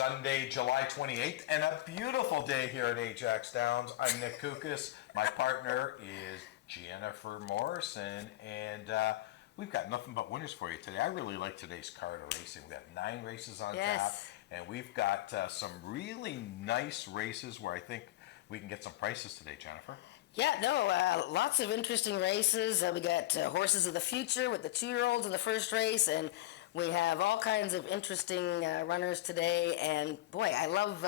Sunday, July 28th, and a beautiful day here at Ajax Downs. I'm Nick Koukas. My partner is Jennifer Morrison, and we've got nothing but winners for you today. I really like today's card of racing. We've got 9 races on tap, and we've got some really nice races where I think we can get some prices today, Jennifer. Yeah, no, lots of interesting races. We got Horses of the Future with the 2-year-olds in the first race, and we have all kinds of interesting runners today. And boy, I love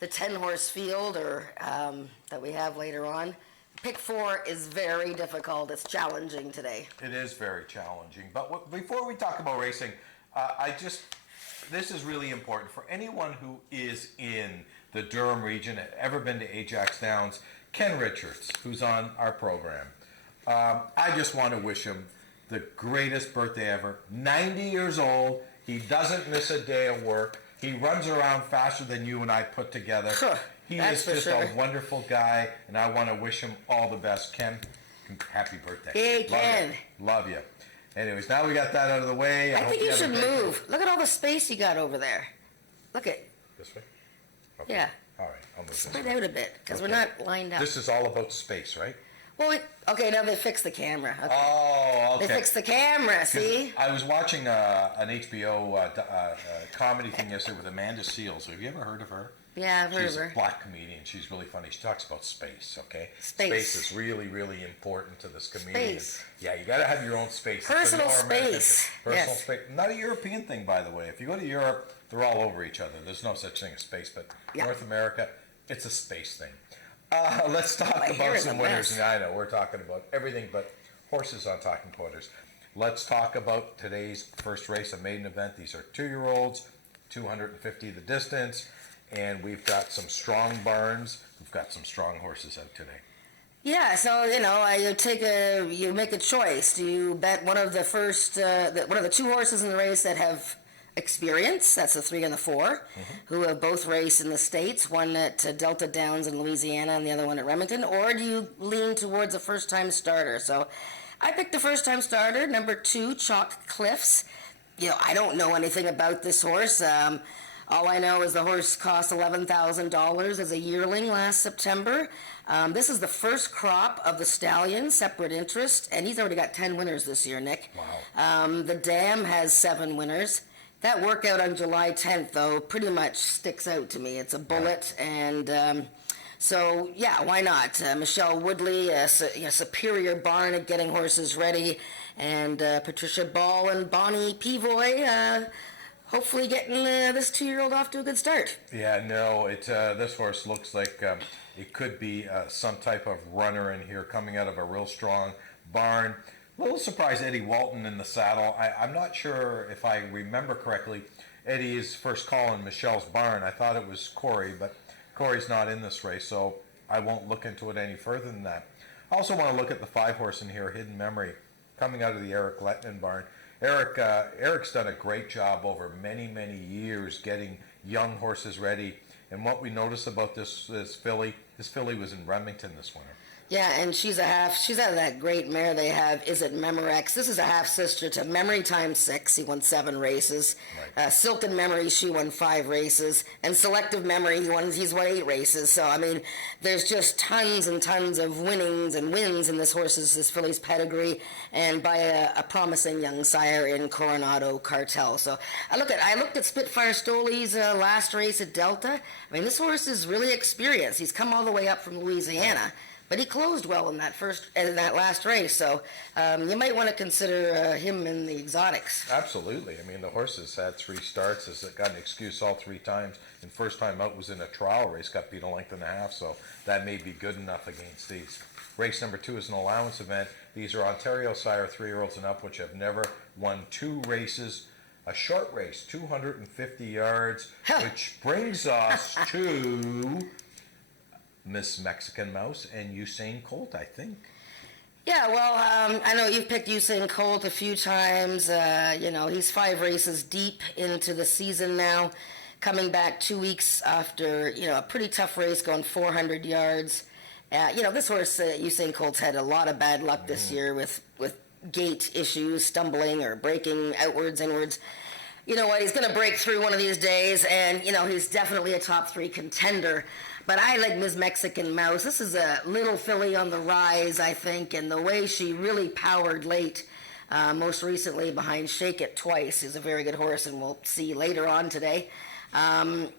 the 10-horse field that we have later on. Pick 4 is very difficult. It's challenging today. It is very challenging. But before we talk about racing, this is really important for anyone who is in the Durham region, ever been to Ajax Downs. Ken Richards, who's on our program, I just want to wish him the greatest birthday ever. 90 years old. He doesn't miss a day of work. He runs around faster than you and I put together. He is just a wonderful guy, and I want to wish him all the best. Ken, happy birthday. Hey, Ken. Love you. Anyways, now we got that out of the way. I think you should move. Look at all the space you got over there. Look at. This way? Okay. Yeah. All right, I'll move this Spread way. out a bit, because we're not lined up. This is all about space, right? Well, okay, now they fixed the camera. Okay. Oh, okay. They fixed the camera, see? I was watching an HBO comedy thing yesterday with Amanda Seales. Have you ever heard of her? Yeah, I've heard of her. She's a black comedian. She's really funny. She talks about space, okay? Space is really, really important to this comedian. Space. Yeah, you got to have your own space. Personal space. Personal space. Not a European thing, by the way. If you go to Europe, they're all over each other. There's no such thing as space, but North America, it's a space thing. Let's talk about some winners. I know we're talking about everything but horses on Talking Quarters. Let's talk about today's first race, a maiden event. These are 2-year-olds, 250 the distance, and we've got some strong barns. We've got some strong horses out today. Yeah, so you make a choice. Do you bet one of the one of the 2 horses in the race that have experience, that's the 3 and the 4, who have both raced in the States, one at Delta Downs in Louisiana and the other one at Remington, or do you lean towards a first-time starter? So I picked the first-time starter, number 2, Chalk Cliffs. I don't know anything about this horse. All I know is the horse cost $11,000 as a yearling last September. This is the first crop of the stallion, separate interest, and he's already got 10 winners this year, Nick. Wow. The Dam has 7 winners. That workout on July 10th, though, pretty much sticks out to me. It's a bullet, and so, yeah, why not? Michelle Woodley, a superior barn at getting horses ready, and Patricia Ball and Bonnie Pivoy hopefully getting this 2-year-old off to a good start. Yeah, no, this horse looks like it could be some type of runner in here coming out of a real strong barn. A little surprised Eddie Walton in the saddle. I'm not sure if I remember correctly. Eddie's first call in Michelle's barn. I thought it was Corey, but Corey's not in this race, so I won't look into it any further than that. I also want to look at the 5-horse in here, Hidden Memory, coming out of the Eric Letton barn. Eric's done a great job over many, many years getting young horses ready. And what we notice about this filly was in Remington this winter. Yeah, and she's out of that great mare they have, Is It Memorex? This is a half-sister to Memory Times 6. He won 7 races. Right. Silken Memory, she won 5 races. And Selective Memory, he's won 8 races. So, I mean, there's just tons and tons of wins in this filly's pedigree, and by a promising young sire in Coronado Cartel. So, I looked at Spitfire Stoley's last race at Delta. I mean, this horse is really experienced. He's come all the way up from Louisiana. But he closed well in that last race, so you might want to consider him in the exotics. Absolutely. I mean, the horse has had 3 starts, has got an excuse all 3 times, and first time out was in a trial race, got beat a length and a half, so that may be good enough against these. Race number 2 is an allowance event. These are Ontario sire 3-year-olds and up, which have never won 2 races. A short race, 250 yards, which brings us to Miss Mexican Mouse and Usain Colt, I think. Yeah, well, I know you've picked Usain Colt a few times. He's 5 races deep into the season now, coming back 2 weeks after, a pretty tough race going 400 yards. This horse, Usain Colt's had a lot of bad luck this year with gait issues, stumbling or breaking outwards, inwards. you know what, he's going to break through one of these days, and, you know, he's definitely a top 3 contender. But I like Ms. Mexican Mouse. This is a little filly on the rise, I think, and the way she really powered late, most recently behind Shake It Twice, is a very good horse, and we'll see later on today.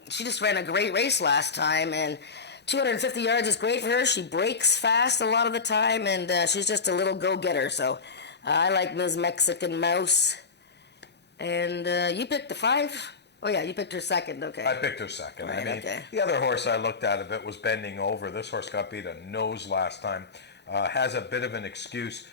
She just ran a great race last time, and 250 yards is great for her. She breaks fast a lot of the time, and she's just a little go-getter. So I like Ms. Mexican Mouse. And you picked the 5? Oh, yeah, you picked her second. Okay. I picked her second. Right, I mean, okay. the other horse I looked at of it was Bending Over. This horse got beat a nose last time. Has a bit of an excuse.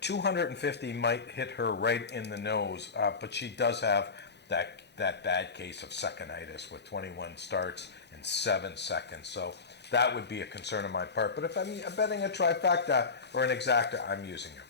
250 might hit her right in the nose, but she does have that bad case of seconitis with 21 starts in 7 seconds. So that would be a concern on my part. But if I'm betting a trifecta or an exacta, I'm using her.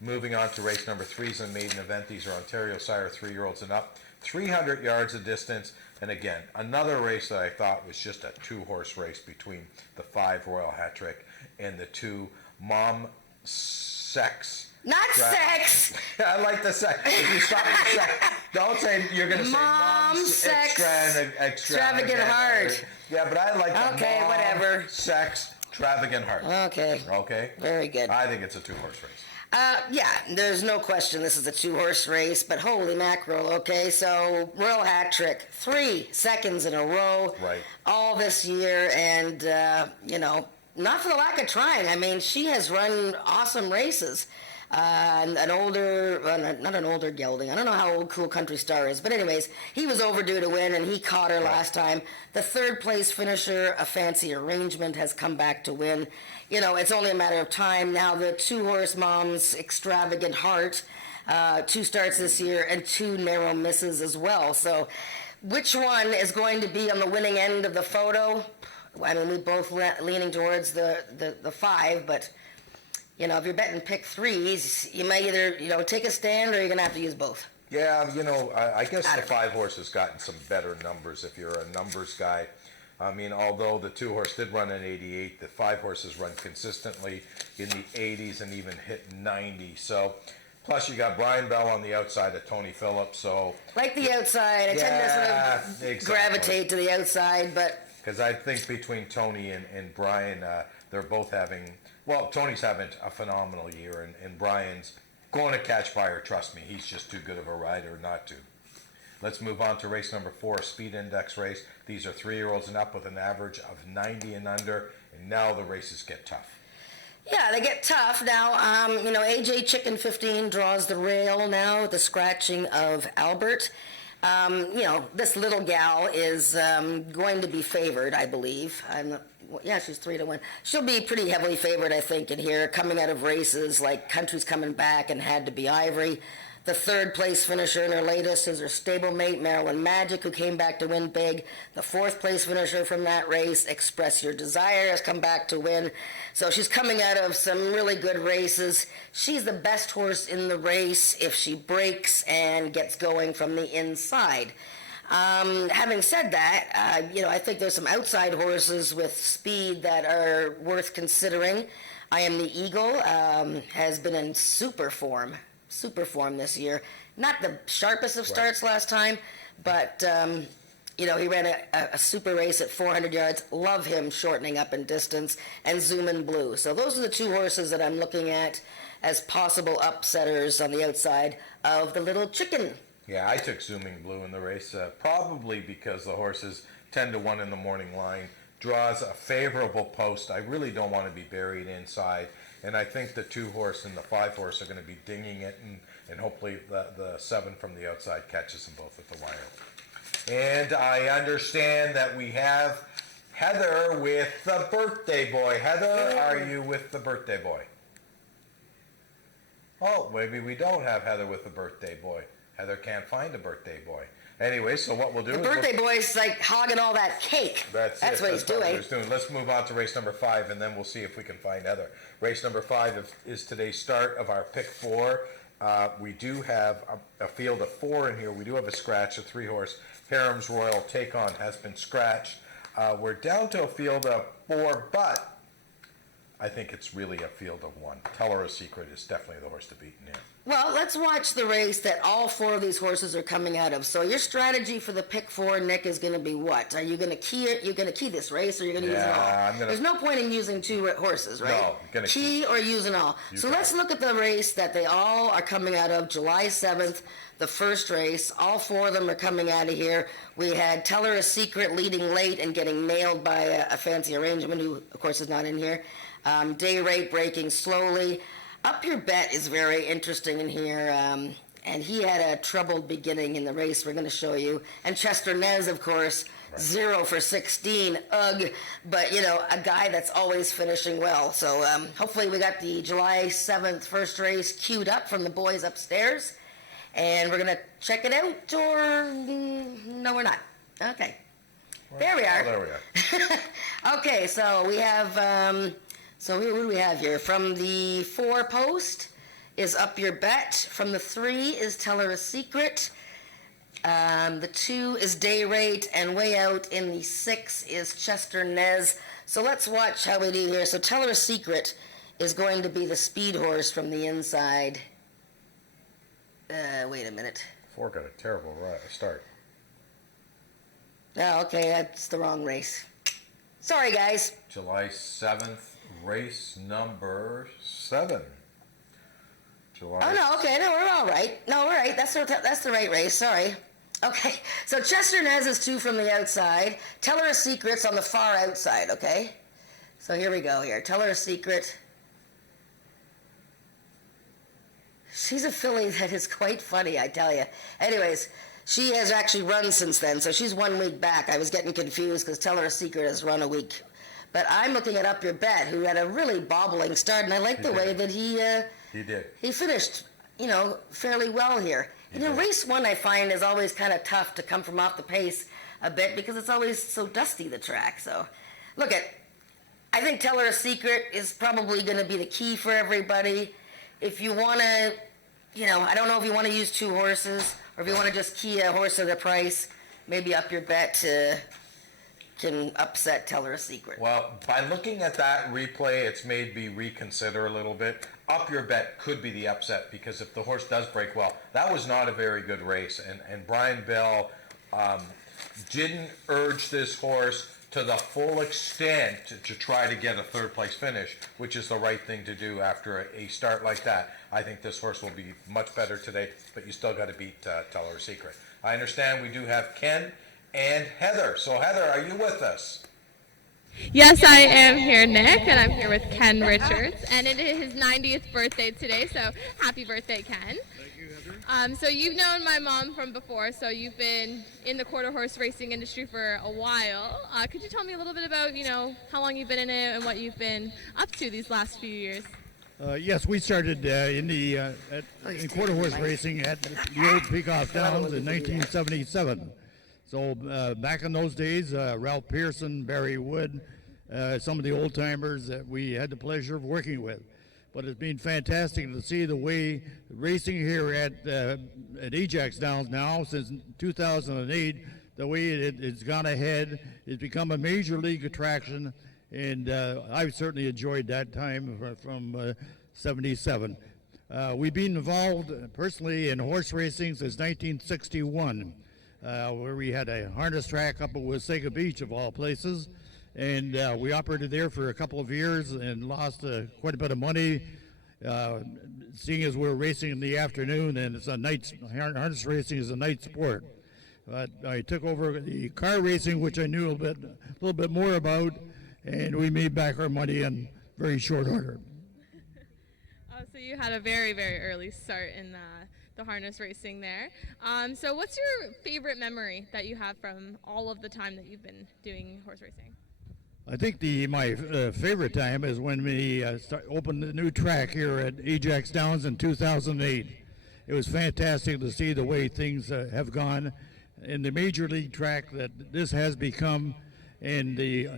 Moving on to race number 3 is a maiden event. These are Ontario Sire 3-year-olds and up. 300 yards of distance. And again, another race that I thought was just a 2-horse race between the 5 Royal Hat Trick and the 2 Mom Sex. Not sex! I like the sex. If you stop with sex, don't say you're going to say Mom Sex Extravagant Heart. Yeah, but I like the Okay, Mom whatever. Sex Extravagant Heart. Okay. Okay? Very good. I think it's a 2-horse race. Yeah, there's no question this is a 2-horse race, but holy mackerel, okay? So, Royal Hat Trick, 3 seconds in a row. Right. All this year, and, you know, not for the lack of trying. I mean, she has run awesome races. An older, not an older gelding. I don't know how old Cool Country Star is, but anyways, he was overdue to win, and he caught her last time. The 3rd place finisher, A Fancy Arrangement, has come back to win. You know, it's only a matter of time now. The 2-horse Mom's Extravagant Heart, 2 starts this year and 2 narrow misses as well. So, which one is going to be on the winning end of the photo? I mean, we both leaning towards the 5, but. You know, if you're betting pick 3s, you may either, you know, take a stand or you're going to have to use both. Yeah, you know, I guess the 5 horse has gotten some better numbers if you're a numbers guy. I mean, although the 2 horse did run an 88, the 5 horses run consistently in the 80s and even hit 90. So, plus you got Brian Bell on the outside of Tony Phillips. So like the outside, I tend to sort of gravitate to the outside, but because I think between Tony and Brian, they're both having. Well, Tony's having a phenomenal year, and Brian's going to catch fire. Trust me, he's just too good of a rider not to. Let's move on to race number 4, a speed index race. These are 3-year-olds and up with an average of 90 and under, and now the races get tough. Yeah, they get tough. Now, you know, AJ Chicken 15 draws the rail now with the scratching of Albert. You know, this little gal is going to be favored, I believe. Yeah, she's 3-1. She'll be pretty heavily favored, I think, in here, coming out of races like Country's Coming Back and Had to Be Ivory. The 3rd place finisher in her latest is her stablemate, Maryland Magic, who came back to win big. The 4th place finisher from that race, Express Your Desire, has come back to win. So she's coming out of some really good races. She's the best horse in the race if she breaks and gets going from the inside. Having said that, you know, I think there's some outside horses with speed that are worth considering. I Am the Eagle has been in super form this year. Not the sharpest of starts last time, but, you know, he ran a super race at 400 yards. Love him shortening up in distance, and Zoomin' Blue. So those are the 2 horses that I'm looking at as possible upsetters on the outside of the little chicken. Yeah, I took Zooming Blue in the race, probably because the horse is 10-1 in the morning line, draws a favorable post. I really don't want to be buried inside, and I think the 2 horse and the 5 horse are going to be dinging it, and hopefully the 7 from the outside catches them both at the wire. And I understand that we have Heather with the birthday boy. Heather, are you with the birthday boy? Oh, maybe we don't have Heather with the birthday boy. Heather can't find a birthday boy. Anyway, so what we'll do The is... birthday boy's like hogging all that cake. That's what he's doing. Let's move on to race number 5, and then we'll see if we can find Heather. Race number 5 is today's start of our pick 4. We do have a field of 4 in here. We do have a scratch, a 3-horse. Harem's Royal Take On has been scratched. We're down to a field of 4, but I think it's really a field of 1. Tell Her a Secret is definitely the horse to beat in here. Well, let's watch the race that all four of these horses are coming out of. So your strategy for the pick four, Nick, is going to be what? Are you going to key it? You're going to key this race, or you're going to use it all? There's no point in using two horses, right? No, I'm going to key or using all. So let's look at the race that they all are coming out of. July 7th, the first race. All four of them are coming out of here. We had Tell Her a Secret leading late and getting nailed by a fancy arrangement, who of course is not in here. Day Rate breaking slowly. Up Your Bet is very interesting in here, and he had a troubled beginning in the race we're going to show you. And Chester Nez, of course, 0 for 16, ugh, but, you know, a guy that's always finishing well. So hopefully we got the July 7th first race queued up from the boys upstairs, and we're going to check it out, or no, we're not. Okay. There we are. Oh, there we are. Okay, so we have... So what do we have here? From the 4 post is Up Your Bet. From the 3 is Tell Her a Secret. The 2 is Day Rate, and way out in the 6 is Chester Nez. So let's watch how we do here. So Tell Her a Secret is going to be the speed horse from the inside. Wait a minute. 4 got a terrible start. Oh, okay, that's the wrong race. Sorry, guys. July 7th. Race number 7. July. Oh no, okay, no, we're all right. No, we're right. That's the right race. Sorry. Okay, so Chester Nez is 2 from the outside. Tell Her a Secret's on the far outside. Okay, so here we go. Here, Tell Her a Secret. She's a filly that is quite funny, I tell you. Anyways, she has actually run since then, so she's 1 week back. I was getting confused because Tell Her a Secret has run a week. But I'm looking at Up Your Bet, who had a really bobbling start, and I like the way that he did. He finished, you know, fairly well here. You know, race 1 I find is always kind of tough to come from off the pace a bit because it's always so dusty, the track. So, I think Tell Her a Secret is probably going to be the key for everybody. If you want to, you know, I don't know if you want to use 2 horses or if you want to just key a horse at a price, maybe Up Your Bet can upset Tell Her a Secret. Well, by looking at that replay, it's made me reconsider a little bit. Up Your Bet could be the upset because if the horse does break well, that was not a very good race. And Brian Bell didn't urge this horse to the full extent to try to get a 3rd place finish, which is the right thing to do after a start like that. I think this horse will be much better today, but you still got to beat Tell Her a Secret. I understand we do have Ken and Heather. So Heather, are you with us? Yes, I am here, Nick, and I'm here with Ken Richards, and it is his 90th birthday today, so happy birthday, Ken. Thank you, Heather. So you've known my mom from before, so you've been in the quarter horse racing industry for a while. Could you tell me a little bit about, you know, how long you've been in it and what you've been up to these last few years? Yes, we started in quarter horse racing at the old Peacock Downs in 1977. So back in those days, Ralph Pearson, Barry Wood, some of the old timers that we had the pleasure of working with. But it's been fantastic to see the way racing here at Ajax Downs now since 2008, the way it's gone ahead. It's become a major league attraction, and I've certainly enjoyed that time from 77. We've been involved personally in horse racing since 1961. Where we had a harness track up at Wasaga Beach, of all places, and we operated there for a couple of years and lost quite a bit of money, seeing as we were racing in the afternoon, and it's a night, harness racing is a night sport. But I took over the car racing, which I knew a little bit more about, and we made back our money in very short order. Oh, so you had a very, very early start in the harness racing there. So what's your favorite memory that you have from all of the time that you've been doing horse racing? I think my favorite time is when we opened the new track here at Ajax Downs in 2008. It was fantastic to see the way things have gone in the major league track that this has become, and the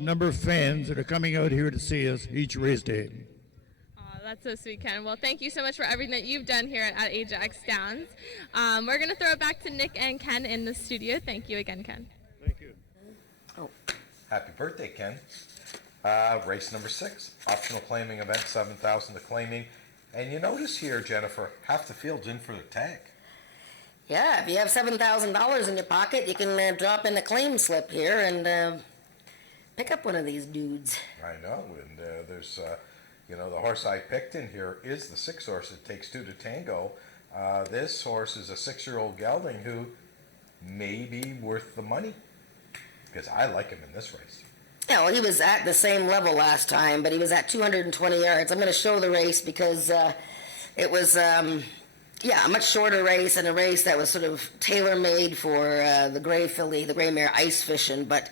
number of fans that are coming out here to see us each race day. That's so sweet, Ken. Well, thank you so much for everything that you've done here at Ajax Downs. We're going to throw it back to Nick and Ken in the studio. Thank you again, Ken. Thank you. Oh, Happy birthday, Ken. Race number 6, optional claiming event, 7,000 to claiming. And you notice here, Jennifer, half the field's in for the tag. Yeah, if you have $7,000 in your pocket, you can drop in a claim slip here and pick up one of these dudes. I know, and there's, the horse I picked in here is the 6 horse. It takes 2 to tango. This horse is a 6-year-old gelding who may be worth the money, because I like him in this race. Yeah, well, he was at the same level last time, but he was at 220 yards. I'm going to show the race because it was, a much shorter race, and a race that was sort of tailor-made for the gray filly, the gray mare Ice Fishing. But,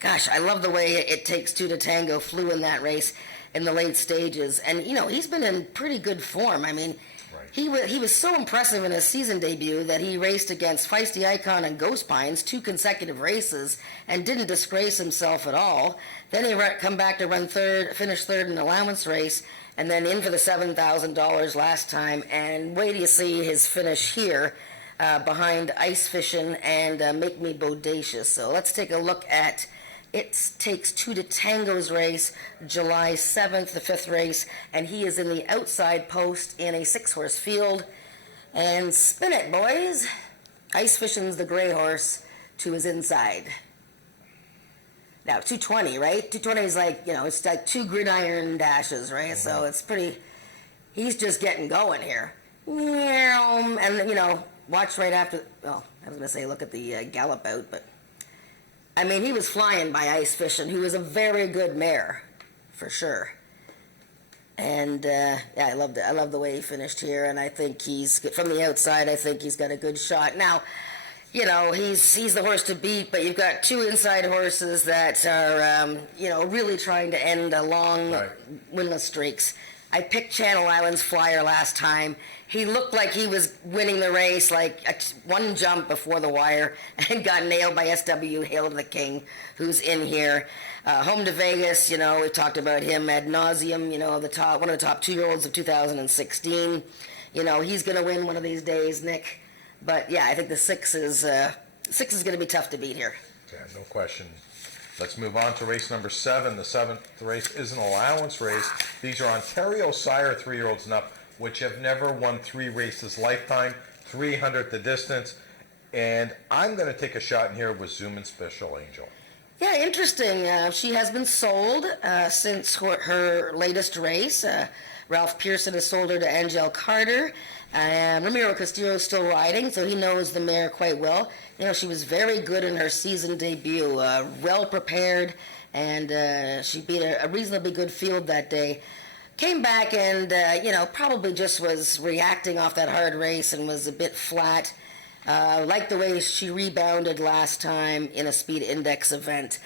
gosh, I love the way It Takes 2 to Tango flew in that race in the late stages. And, he's been in pretty good form. I mean, right. he was so impressive in his season debut that he raced against Feisty Icon and Ghost Pines 2 consecutive races and didn't disgrace himself at all. Then he come back to finish third in the allowance race, and then in for the $7,000 last time. And wait till you see his finish here behind Ice Fishing and Make Me Bodacious. So let's take a look at It Takes 2 to Tango's race, July 7th, the 5th race, and he is in the outside post in a 6-horse field. And spin it, boys. Ice Fishing's the gray horse to his inside. Now, 220, right? 220 is like, it's like 2 gridiron dashes, right? Mm-hmm. So it's pretty, he's just getting going here. And, watch right after, well, I was going to say look at the gallop out, but I mean, he was flying by Ice Fishing, who was a very good mare, for sure. And, I love the way he finished here, and I think from the outside, I think he's got a good shot. Now, he's the horse to beat, but you've got 2 inside horses that are, really trying to end a long winless streaks. I picked Channel Islands Flyer last time. He looked like he was winning the race, like one jump before the wire, and got nailed by SW Hail to the King, who's in here. Home to Vegas, we talked about him ad nauseum, one of the top 2-year-olds of 2016. He's going to win one of these days, Nick. But, yeah, I think the 6 is going to be tough to beat here. Yeah, no question. Let's move on to race number 7. The 7th race is an allowance race. These are Ontario sire 3-year-olds and up, which have never won 3 races lifetime, 300 the distance. And I'm going to take a shot in here with Zoom and Special Angel. Yeah, interesting. She has been sold since her latest race. Ralph Pearson has sold her to Angel Carter. Ramiro Castillo is still riding, so he knows the mare quite well. She was very good in her season debut, well prepared, and she beat a reasonably good field that day. Came back and, probably just was reacting off that hard race and was a bit flat. Like the way she rebounded last time in a speed index event.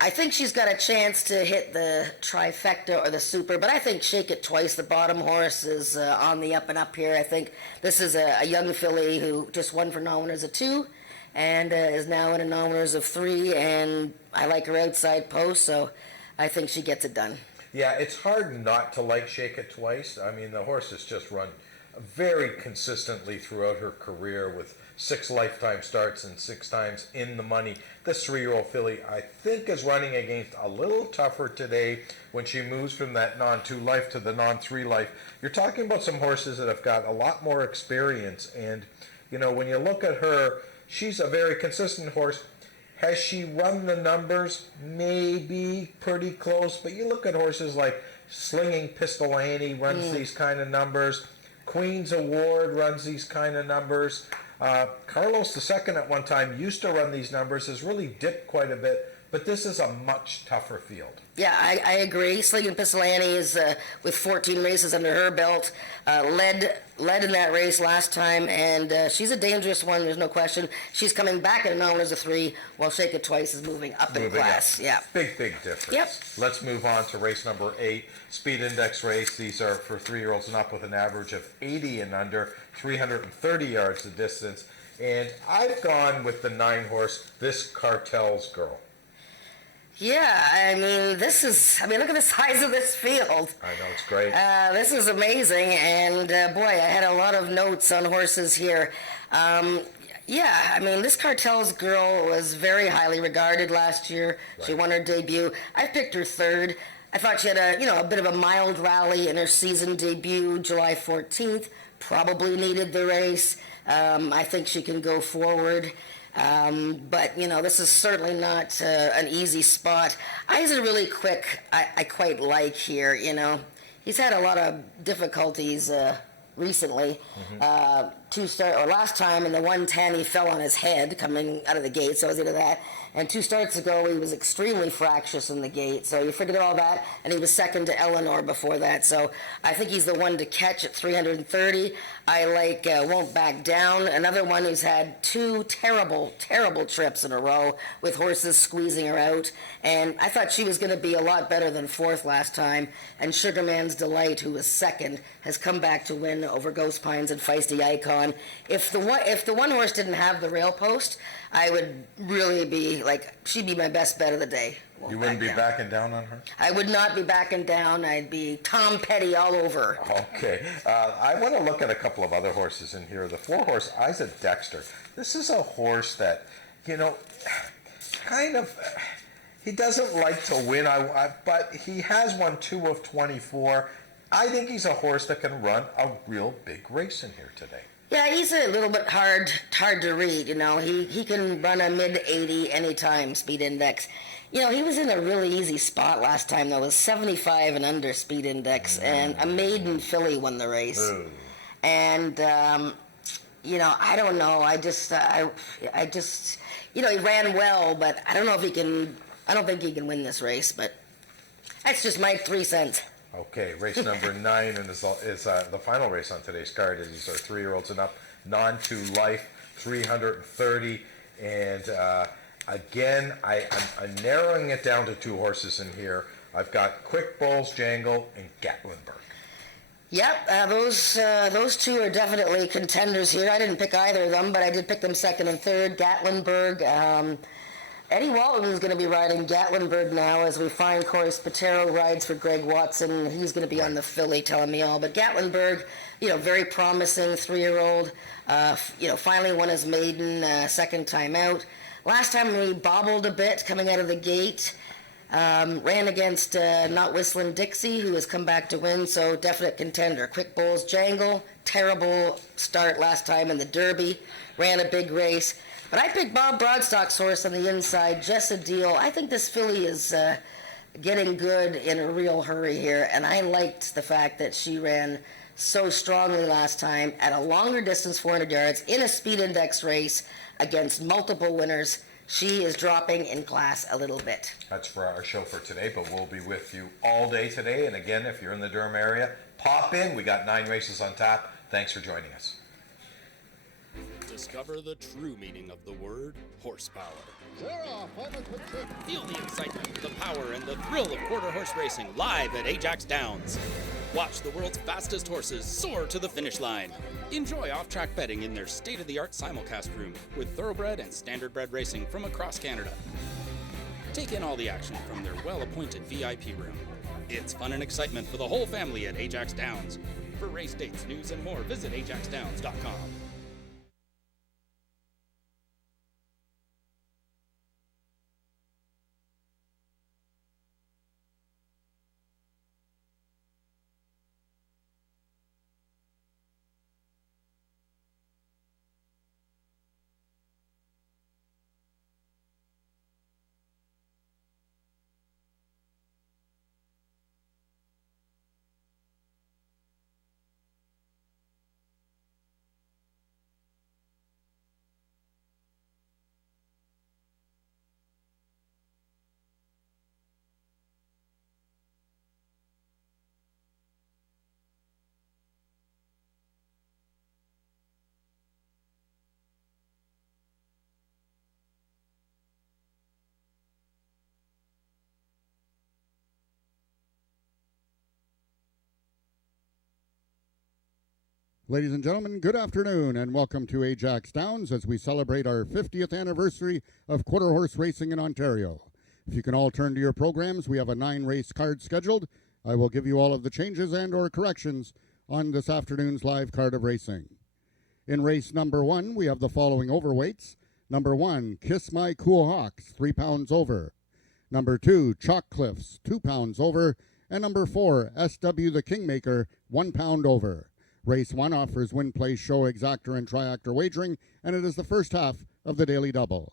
I think she's got a chance to hit the trifecta or the super, but I think Shake It Twice, the bottom horse, is on the up and up here. I think this is a young filly who just won for non-winners of 2 and is now in a non-winners of 3, and I like her outside post, so I think she gets it done. Yeah, it's hard not to like Shake It Twice. I mean, the horse has just run very consistently throughout her career with 6 lifetime starts and 6 times in the money. This 3-year-old filly, I think, is running against a little tougher today when she moves from that non-2 life to the non-3 life. You're talking about some horses that have got a lot more experience, and when you look at her, she's a very consistent horse. Has she run the numbers? Maybe pretty close, but you look at horses like Slinging Pistol Annie runs these kind of numbers. Queen's Award runs these kind of numbers. Carlos II at one time used to run these numbers, has really dipped quite a bit, but this is a much tougher field. Yeah, I agree. Slinging Pistol Annie is with 14 races under her belt, led in that race last time, and she's a dangerous one. There's no question. She's coming back at a non-winners of 3, while Shake It Twice is moving up in class. Up. Yeah, big difference. Yep. Let's move on to race number 8, speed index race. These are for 3-year-olds and up with an average of 80 and under, 330 yards the distance, and I've gone with the 9 horse, This Cartel's Girl. Yeah, I mean, look at the size of this field. I know, it's great. This is amazing, and boy, I had a lot of notes on horses here. This Cartel's Girl was very highly regarded last year. Right. She won her debut. I picked her 3rd. I thought she had a bit of a mild rally in her season debut, July 14th. Probably needed the race. I think she can go forward. But, this is certainly not an easy spot. Isaac really quick, I quite like here, He's had a lot of difficulties recently. Last time in the 110 he fell on his head coming out of the gate, so I was into that. And 2 starts ago he was extremely fractious in the gate, so you figured all that, and he was second to Eleanor before that, so I think he's the one to catch at 330. I like Won't Back Down, another one who's had 2 terrible trips in a row with horses squeezing her out, and I thought she was going to be a lot better than 4th last time, and Sugarman's Delight, who was 2nd, has come back to win over Ghost Pines and Feisty Icon. If the one horse didn't have the rail post, I would really be she'd be my best bet of the day. You wouldn't be backing down on her? I would not be backing down. I'd be Tom Petty all over. Okay. I want to look at a couple of other horses in here. The 4-horse, Isaac Dexter. This is a horse that, he doesn't like to win, but he has won 2 of 24. I think he's a horse that can run a real big race in here today. Yeah, he's a little bit hard to read, He can run a mid-80 anytime speed index. He was in a really easy spot last time, though. It was 75 and under speed index, and a maiden filly won the race. Ooh. And, I don't know. He ran well, but I don't know if I don't think he can win this race, but that's just my 3 cents. Okay, race number 9 and is the final race on today's card. These are 3-year-olds and up, non-to-life, 330, and again, I'm narrowing it down to 2 horses in here. I've got Quick Bowls Jangle and Gatlinburg. Yep, those 2 are definitely contenders here. I didn't pick either of them, but I did pick them 2nd and 3rd. Gatlinburg. Eddie Walton is going to be riding Gatlinburg now as we find Corey Spatero rides for Greg Watson. He's going to be on the filly, telling me all. But Gatlinburg, very promising 3-year-old. Finally won his maiden 2nd time out. Last time he bobbled a bit coming out of the gate. Ran against Not Whistling Dixie, who has come back to win, so definite contender. Quick Bowls Jangle, terrible start last time in the Derby. Ran a big race. But I picked Bob Broadstock's horse on the inside, Jess a Deal. I think this filly is getting good in a real hurry here, and I liked the fact that she ran so strongly last time at a longer distance, 400 yards, in a speed index race against multiple winners. She is dropping in class a little bit. That's for our show for today, but we'll be with you all day today. And again, if you're in the Durham area, pop in. We got 9 races on tap. Thanks for joining us. Discover the true meaning of the word horsepower. Feel the excitement, the power, and the thrill of quarter horse racing live at Ajax Downs. Watch the world's fastest horses soar to the finish line. Enjoy off-track betting in their state-of-the-art simulcast room with thoroughbred and standardbred racing from across Canada. Take in all the action from their well-appointed VIP room. It's fun and excitement for the whole family at Ajax Downs. For race dates, news, and more, visit ajaxdowns.com. Ladies and gentlemen, good afternoon and welcome to Ajax Downs as we celebrate our 50th anniversary of quarter horse racing in Ontario. If you can all turn to your programs, we have a 9-race card scheduled. I will give you all of the changes and or corrections on this afternoon's live card of racing. In race number 1, we have the following overweights. Number 1, Kiss My Cool Hawks, 3 pounds over. Number 2, Chalk Cliffs, 2 pounds over. And number 4, SW the Kingmaker, 1 pound over. Race 1 offers win, place, show, exactor, and triactor wagering, and it is the first half of the daily double.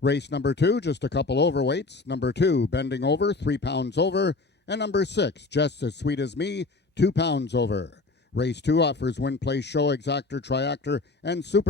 Race number 2, just a couple overweights. Number 2, Bending Over, 3 pounds over. And number 6, Just as Sweet as Me, 2 pounds over. Race 2 offers win, place, show, exactor, triactor, and super